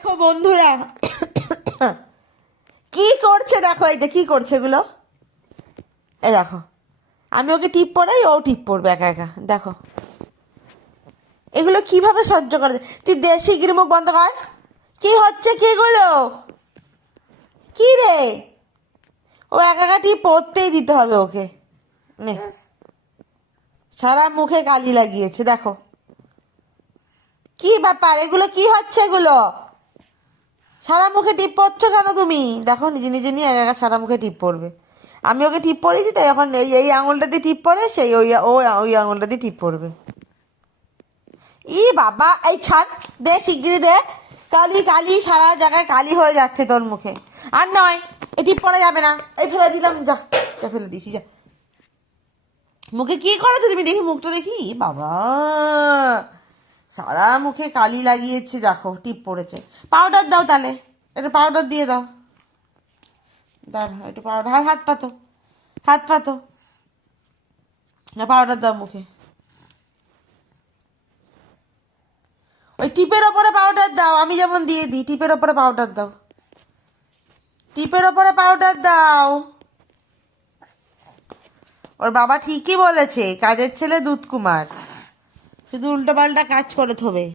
দেখো বন্ধুরা, কি করছে দেখো, এই যে কি করছে এগুলো। এই দেখো, আমি ওকে টিপ পড়াই, ও টিপ পড়বে একা একা। দেখো এগুলো কিভাবে সহ্য করে। তুই দেশি গিরমুখ বন্ধ কর। কি হচ্ছে কি এগুলো? কি রে, ও একা একা টিপ পড়তেই দিতে হবে ওকে। নে, সারা মুখে কালি লাগিয়েছে দেখো। কি ব্যাপার, এগুলো কি হচ্ছে এগুলো? সারা মুখে টিপ পড়ছো কেন তুমি? দেখো নিজে নিজে নিয়ে একা একা সারা মুখে টিপ পড়বে। আমি ওকে টিপ পড়িয়েছি তাই এখন এই এই আঙুলটা দিয়ে টিপ পড়ে, সেই ওই ওই আঙুলটা দিয়ে টিপ পড়বে। ই বাবা, এই ছাড়, দে শিগগিরি দে। কালি কালি, সারা জায়গায় কালি হয়ে যাচ্ছে তোর মুখে। আর নয়, এই টিপ পড়া যাবে না। এই ফেলে দিলাম, যা যা ফেলে দিছি যা। মুখে কি করেছো তুমি? দেখি মুখটা দেখি। ই বাবা, সারা মুখে কালি লাগিয়েছে দেখো, টিপ পড়েছে। পাউডার দাও তাহলে, একটু পাউডার দিয়ে দাও। দাঁড়া, একটু পাউডার, হাত হাত পাতো, হাত পাতো, না পাউডার দাও মুখে। ওই টিপের ওপরে পাউডার দাও, আমি যেমন দিয়ে দিই। টিপের ওপরে পাউডার দাও, টিপের ওপরে পাউডার দাও। ওর বাবা ঠিকই বলেছে, কাজের ছেলে দুধ কুমার, শুধু উল্টো পাল্টা কাজ করে থবে।